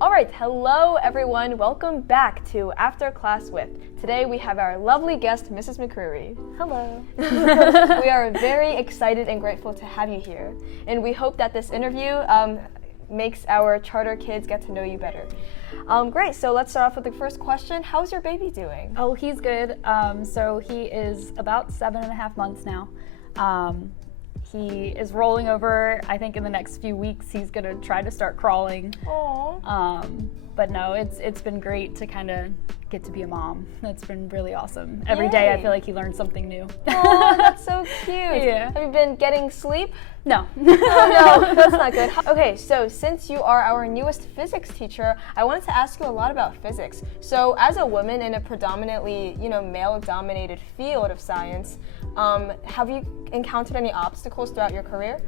All right, hello everyone. Welcome back to After Class With. Today we have our lovely guest, Mrs. McCreary. Hello. We are very excited and grateful to have you here, and we hope that this interview makes our charter kids get to know you better. Great, so let's start off with the first question. How's your baby doing? Oh, he's good. So he is about 7.5 months now. He is rolling over. I think in the next few weeks he's gonna try to start crawling. Aww. But no, it's been great to kind of get to be a mom. It's been really awesome. Every day I feel like he learns something new. Oh, that's so cute. Yeah. Have you been getting sleep? No. Oh, no, that's not good. Okay, so since you are our newest physics teacher, I wanted to ask you a lot about physics. So as a woman in a predominantly, male-dominated field of science, have you encountered any obstacles throughout your career?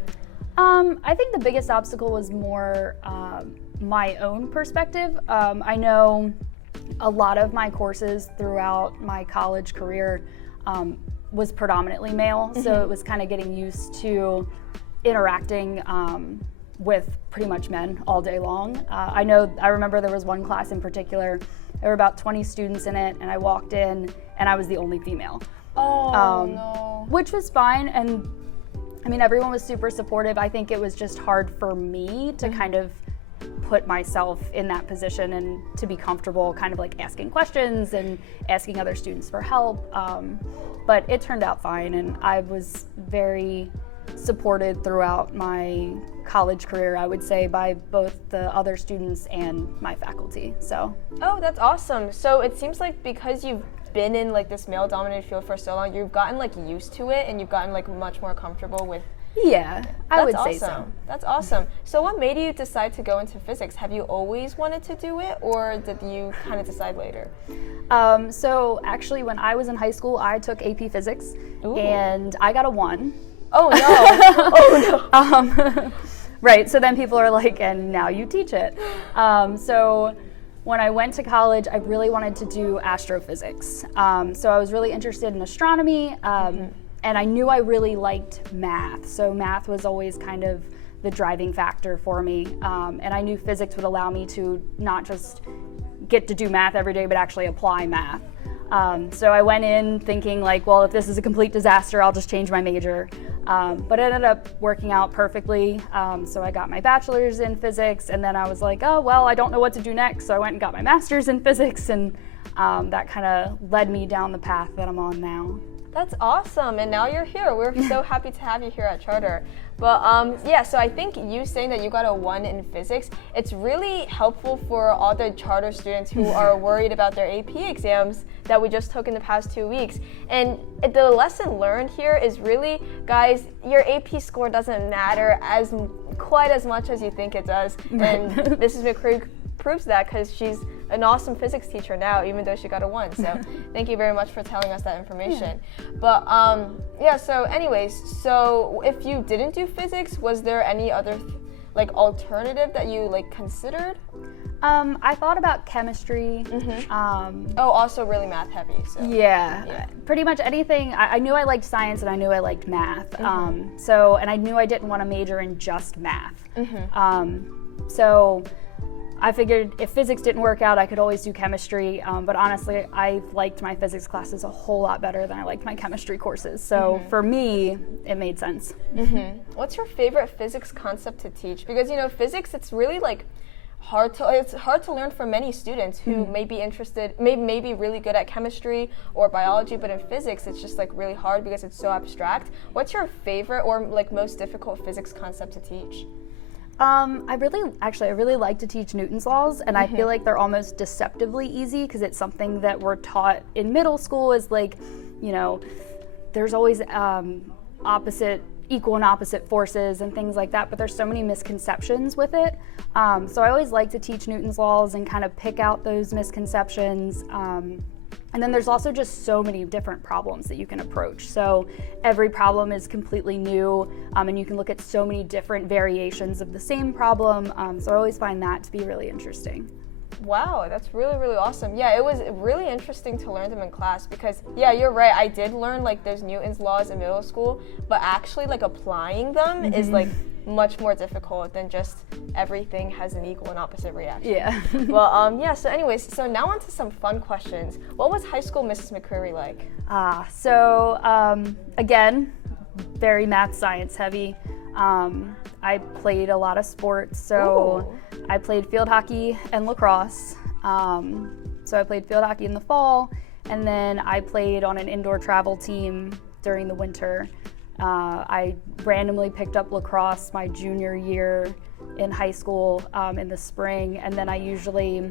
I think the biggest obstacle was more my own perspective. I know a lot of my courses throughout my college career was predominantly male, so it was kind of getting used to interacting with pretty much men all day long. I remember there was one class in particular, there were about 20 students in it, and I walked in and I was the only female. Oh, no. Which was fine, and I mean, everyone was super supportive. I think it was just hard for me to kind of put myself in that position and to be comfortable kind of like asking questions and asking other students for help. But it turned out fine, and I was very supported throughout my college career, I would say, by both the other students and my faculty. So. Oh, that's awesome. So it seems like because you've been in like this male-dominated field for so long, you've gotten like used to it, and you've gotten like much more comfortable with. Yeah, I would say so. That's awesome. So what made you decide to go into physics? Have you always wanted to do it, or did you kind of decide later? So actually, when I was in high school, I took AP Physics. Ooh. And I got a 1. Oh no! Oh no! Right. So then people are like, and now you teach it. So when I went to college, I really wanted to do astrophysics. So I was really interested in astronomy. And I knew I really liked math, so math was always kind of the driving factor for me. And I knew physics would allow me to not just get to do math every day, but actually apply math. So I went in thinking like, well, if this is a complete disaster, I'll just change my major. But it ended up working out perfectly. So I got my bachelor's in physics, and then I was like, oh, well, I don't know what to do next. So I went and got my master's in physics, and that kind of led me down the path that I'm on now. That's awesome, and now you're here. We're so happy to have you here at Charter. But yeah, so I think you saying that you got a 1 in physics, it's really helpful for all the Charter students who are worried about their AP exams that we just took in the past 2 weeks. And the lesson learned here is really, guys, your AP score doesn't matter quite as much as you think it does. And Mrs. McCreary proves that because she's an awesome physics teacher now, even though she got a 1. So thank you very much for telling us that information. Yeah. But yeah, so anyways, so if you didn't do physics, was there any other alternative that you considered? I thought about chemistry. Also really math heavy. So. Yeah, pretty much anything. I knew I liked science, and I knew I liked math. And I knew I didn't want to major in just math. So I figured if physics didn't work out, I could always do chemistry, but honestly, I liked my physics classes a whole lot better than I liked my chemistry courses, so for me, it made sense. What's your favorite physics concept to teach? Because, physics, it's really hard to learn for many students who may be interested, may be really good at chemistry or biology, but in physics, it's just really hard because it's so abstract. What's your favorite or most difficult physics concept to teach? I really like to teach Newton's laws, and I feel like they're almost deceptively easy because it's something that we're taught in middle school is there's always equal and opposite forces and things like that, but there's so many misconceptions with it. So I always like to teach Newton's laws and kind of pick out those misconceptions. And then there's also just so many different problems that you can approach. So every problem is completely new, and you can look at so many different variations of the same problem. So I always find that to be really interesting. Wow, that's really, really awesome. Yeah, it was really interesting to learn them in class because, yeah, you're right. I did learn those Newton's laws in middle school, but actually applying them is much more difficult than just everything has an equal and opposite reaction. Yeah. Well, yeah, so anyways, so now on to some fun questions. What was high school Mrs. McCreary like? Again, very math science heavy. I played a lot of sports, so Ooh. I played field hockey and lacrosse. So I played field hockey in the fall, and then I played on an indoor travel team during the winter. I randomly picked up lacrosse my junior year in high school in the spring, and then I usually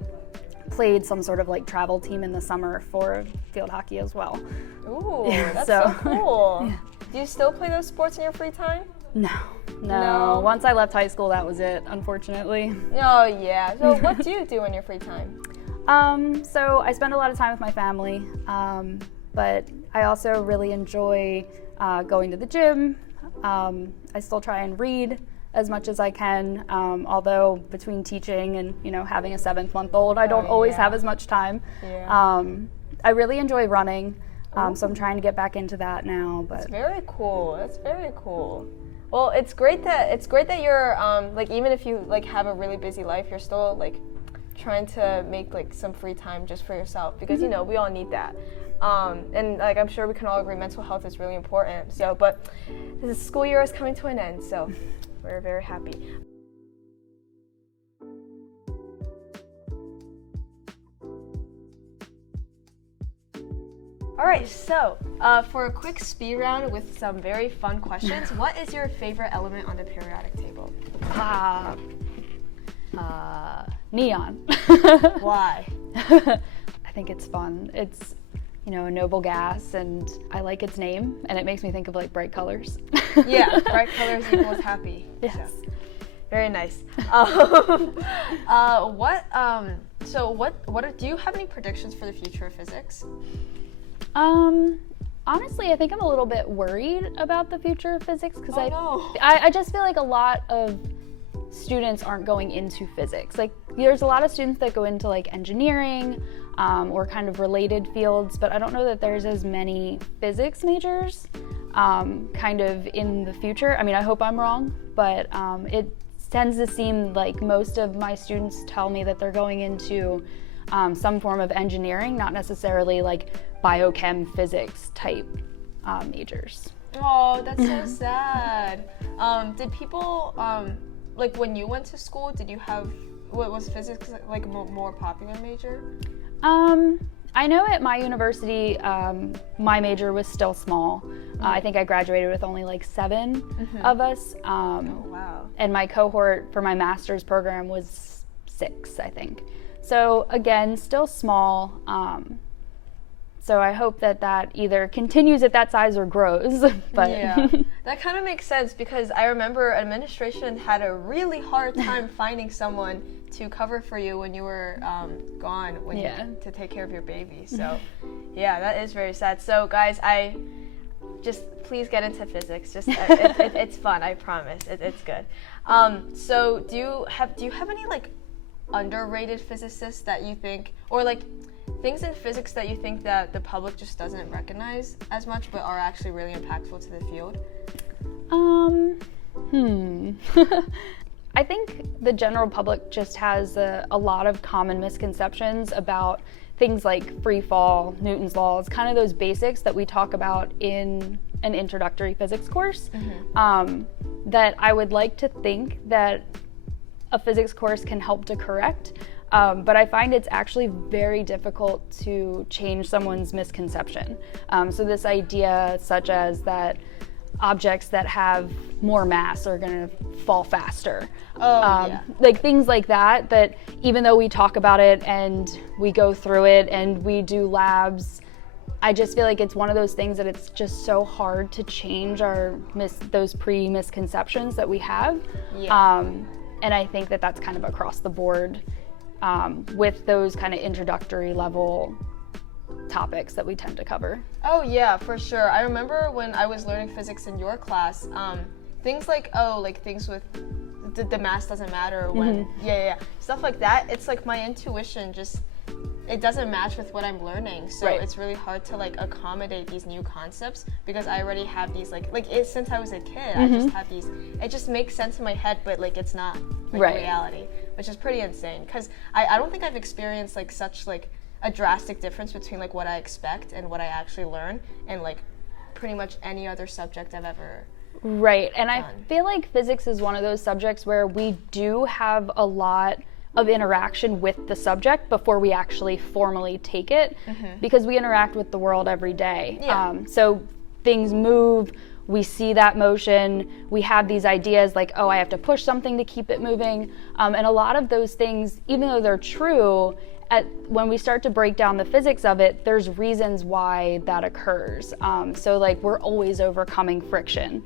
played some sort of like travel team in the summer for field hockey as well. Ooh, that's so cool. Yeah. Do you still play those sports in your free time? No. Once I left high school, that was it, unfortunately. Oh, yeah. So what do you do in your free time? So I spend a lot of time with my family, but I also really enjoy going to the gym. I still try and read as much as I can, although between teaching and having a 7-month-old, I don't always have as much time. Yeah. I really enjoy running, so I'm trying to get back into that now. But That's very cool. That's very cool. Well, it's great that you're like, even if you like have a really busy life, you're still like trying to make like some free time just for yourself, because we all need that. And like I'm sure we can all agree, mental health is really important. So, but the school year is coming to an end, so we're very happy. All right, so for a quick speed round with some very fun questions, what is your favorite element on the periodic table? Neon. Why? I think it's fun. It's a noble gas, and I like its name, and it makes me think of like bright colors. Yeah, bright colors equals happy. Yes. So, very nice. Do you have any predictions for the future of physics? Honestly, I think I'm a little bit worried about the future of physics, because no. I just feel like a lot of students aren't going into physics. Like, there's a lot of students that go into like engineering or kind of related fields, but I don't know that there's as many physics majors kind of in the future. I mean, I hope I'm wrong, but it tends to seem like most of my students tell me that they're going into some form of engineering, not necessarily like biochem physics type majors. Oh, that's so sad. Did people like when you went to school? Was physics like a more popular major? I know at my university, my major was still small. I think I graduated with only like 7 of us. Oh, wow. And my cohort for my master's program was 6, I think. So again, still small. So I hope that either continues at that size or grows. But yeah, that kind of makes sense, because I remember administration had a really hard time finding someone to cover for you when you were gone to take care of your baby. So yeah, that is very sad. So guys, please get into physics. Just it's fun. I promise. It's good. So do you have any like underrated physicists that you think, or like things in physics that you think that the public just doesn't recognize as much but are actually really impactful to the field? I think the general public just has a lot of common misconceptions about things like free fall, Newton's laws, kind of those basics that we talk about in an introductory physics course, that I would like to think that a physics course can help to correct. But I find it's actually very difficult to change someone's misconception. So this idea such as that objects that have more mass are going to fall faster. Like things like that even though we talk about it and we go through it and we do labs, I just feel like it's one of those things that it's just so hard to change those pre-misconceptions that we have. Yeah. And I think that that's kind of across the board with those kind of introductory level topics that we tend to cover. Oh yeah, for sure. I remember when I was learning physics in your class, things like things with the mass doesn't matter when stuff like that. It's like my intuition just it doesn't match with what I'm learning, so Right. it's really hard to like accommodate these new concepts because I already have these since I was a kid, I just have these. It just makes sense in my head, but like it's not like Right. reality, which is pretty insane. Because I don't think I've experienced like such like a drastic difference between like what I expect and what I actually learn, and like pretty much any other subject I've ever. Right, and I done. feel like physics is one of those subjects where we do have a lot of interaction with the subject before we actually formally take it, because we interact with the world every day. Yeah. So things move, we see that motion, we have these ideas like, oh, I have to push something to keep it moving. And a lot of those things, even though they're true, when we start to break down the physics of it, there's reasons why that occurs. So like we're always overcoming friction.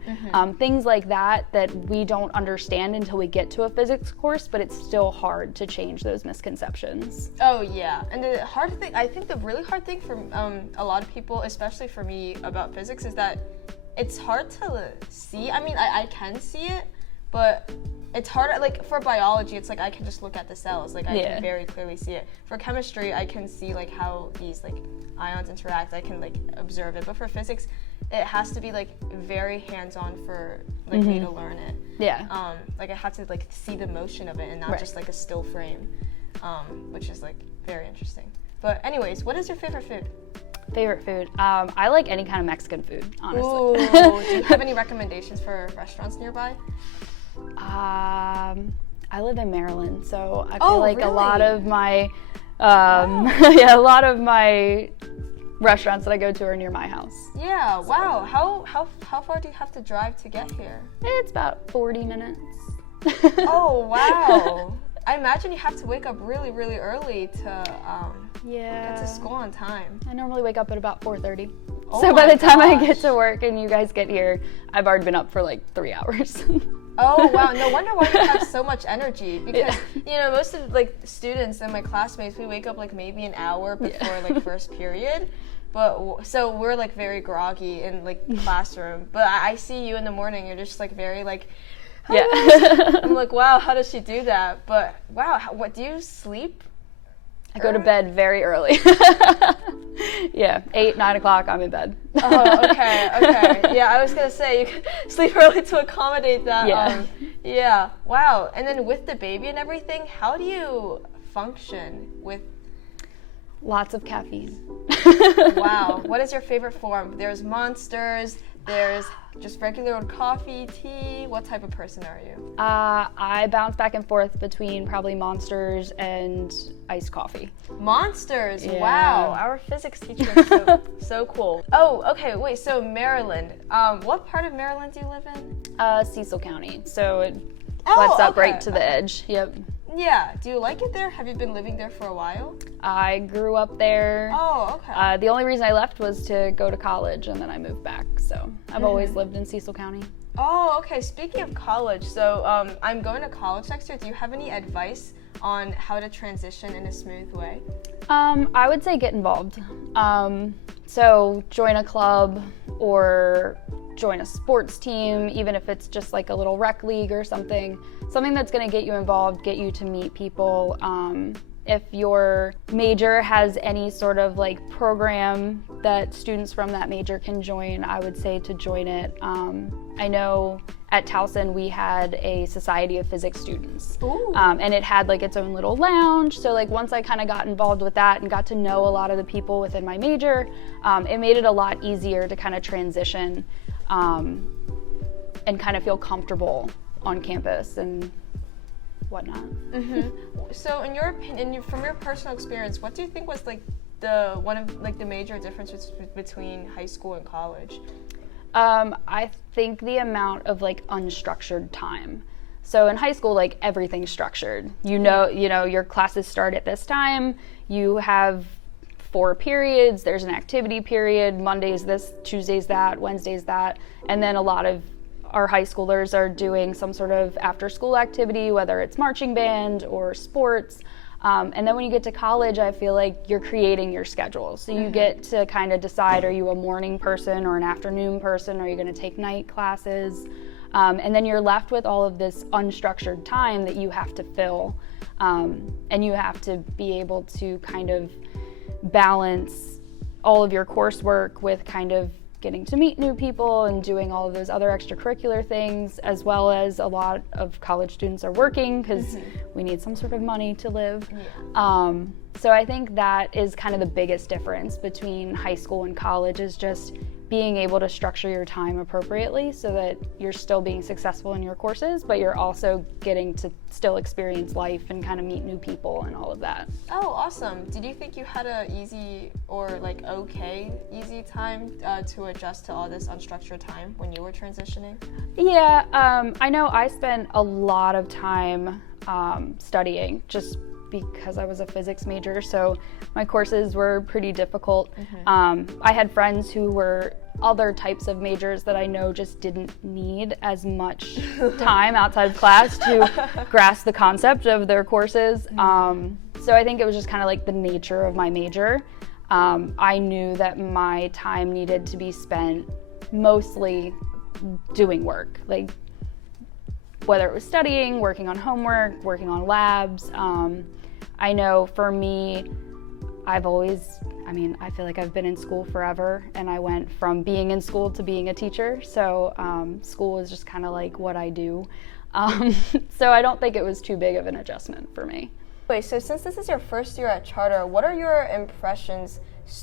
Things like that we don't understand until we get to a physics course, but it's still hard to change those misconceptions. Oh yeah, and the hard thing, I think the really hard thing for a lot of people, especially for me, about physics is that it's hard to see. I mean, I can see it, but it's hard, like for biology, it's like I can just look at the cells, like I can very clearly see it. For chemistry, I can see like how these like ions interact, I can like observe it. But for physics, it has to be like very hands-on for like me to learn it. Yeah. Like I have to like see the motion of it and not just like a still frame, which is like very interesting. But anyways, what is your favorite food? Favorite food? I like any kind of Mexican food, honestly. Ooh, do you have any recommendations for restaurants nearby? I live in Maryland, so I feel like really? a lot of my a lot of my restaurants that I go to are near my house. Yeah, wow. How far do you have to drive to get here? It's about 40 minutes. Oh, wow. I imagine you have to wake up really, really early to get to school on time. I normally wake up at about 4:30. Oh So by my the time I get gosh. to work and you guys get here, I've already been up for like 3 hours. Oh, wow. No wonder why you have so much energy. Because, you know, most of like students and my classmates, we wake up like maybe an hour before like first period. But so we're like very groggy in like classroom. But I see you in the morning, you're just like very like, Yeah. I'm like, wow, how does she do that? But wow, what do you sleep? I go to bed very early. Yeah, 8, 9 o'clock, I'm in bed. Oh, okay. Yeah, I was gonna say you could sleep early to accommodate that. Yeah. Yeah. Wow. And then with the baby and everything, how do you function with? Lots of caffeine. Wow. What is your favorite form? There's Monsters. There's just regular old coffee, tea. What type of person are you? I bounce back and forth between probably Monsters and iced coffee. Monsters. Yeah. Wow. Our physics teacher is so cool. Oh, okay. Wait. So Maryland. What part of Maryland do you live in? Cecil County. So it lets up right to the edge. Yep. Yeah. Do you like it there? Have you been living there for a while? I grew up there. Oh, okay. The only reason I left was to go to college, and then I moved back. So I've always lived in Cecil County. Oh, okay. Speaking of college, so I'm going to college next year. Do you have any advice on how to transition in a smooth way? I would say get involved. So join a club or join a sports team, even if it's just like a little rec league or something that's going to get you involved, get you to meet people. If your major has any sort of like program that students from that major can join, I would say to join it. I know at Towson we had a Society of Physics students, and it had like its own little lounge. So like once I kind of got involved with that and got to know a lot of the people within my major, it made it a lot easier to kind of transition and kind of feel comfortable on campus and whatnot. So in your opinion, from your personal experience, what do you think was like one of the major differences between high school and college? I think the amount of like unstructured time. So in high school, like everything's structured. You know, your classes start at this time. You have 4 periods. There's an activity period. Monday's this, Tuesday's that, Wednesday's that, and then a lot of our high schoolers are doing some sort of after-school activity, whether it's marching band or sports. And then when you get to college, I feel like you're creating your schedule. So you get to kind of decide, are you a morning person or an afternoon person? Are you going to take night classes? And then you're left with all of this unstructured time that you have to fill. And you have to be able to kind of balance all of your coursework with kind of getting to meet new people and doing all of those other extracurricular things, as well as a lot of college students are working because we need some sort of money to live. So I think that is kind of the biggest difference between high school and college, is just being able to structure your time appropriately so that you're still being successful in your courses, but you're also getting to still experience life and kind of meet new people and all of that. Oh, awesome. Did you think you had a easy or like easy time to adjust to all this unstructured time when you were transitioning? Yeah, I know I spent a lot of time studying just because I was a physics major, so my courses were pretty difficult. I had friends who were other types of majors that I know just didn't need as much time outside of class to grasp the concept of their courses. So I think it was just kind of like the nature of my major. I knew that my time needed to be spent mostly doing work, like whether it was studying, working on homework, working on labs. I know for me, I feel like I've been in school forever, and I went from being in school to being a teacher, so school is just kind of like what I do. So I don't think it was too big of an adjustment for me. Wait, so since this is your first year at Charter, what are your impressions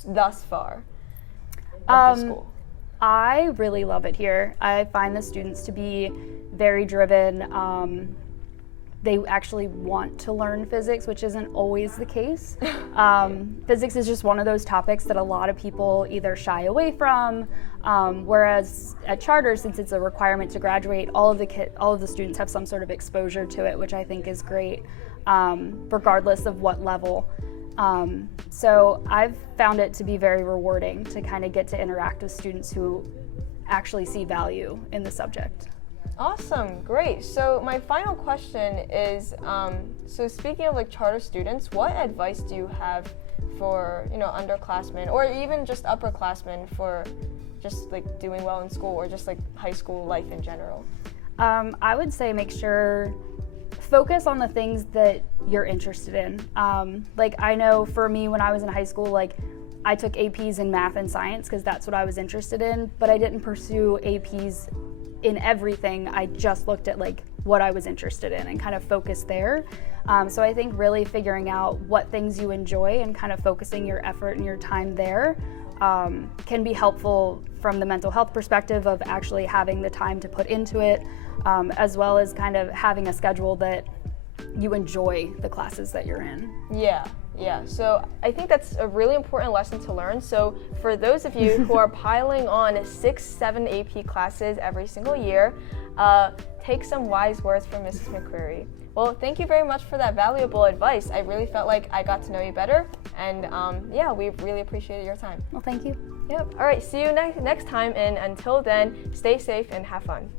thus far of the school? I really love it here. I find the students to be very driven. They actually want to learn physics, which isn't always the case. Physics is just one of those topics that a lot of people either shy away from, whereas at Charter, since it's a requirement to graduate, all of the students have some sort of exposure to it, which I think is great, regardless of what level. So I've found it to be very rewarding to kind of get to interact with students who actually see value in the subject. Awesome, great. So my final question is, so speaking of like Charter students, what advice do you have for, underclassmen or even just upperclassmen for just like doing well in school or just like high school life in general? I would say focus on the things that you're interested in. Like I know for me when I was in high school, like I took APs in math and science because that's what I was interested in, but I didn't pursue APs in everything. I just looked at like what I was interested in and kind of focused there. So I think really figuring out what things you enjoy and kind of focusing your effort and your time there can be helpful from the mental health perspective of actually having the time to put into it, as well as kind of having a schedule that you enjoy the classes that you're in. Yeah, so I think that's a really important lesson to learn. So for those of you who are piling on 6-7 AP classes every single year, take some wise words from Mrs. McCreary. Well, thank you very much for that valuable advice. I really felt like I got to know you better, and we really appreciated your time. Well, thank you. Yep. All right, see you next time, and until then, stay safe and have fun.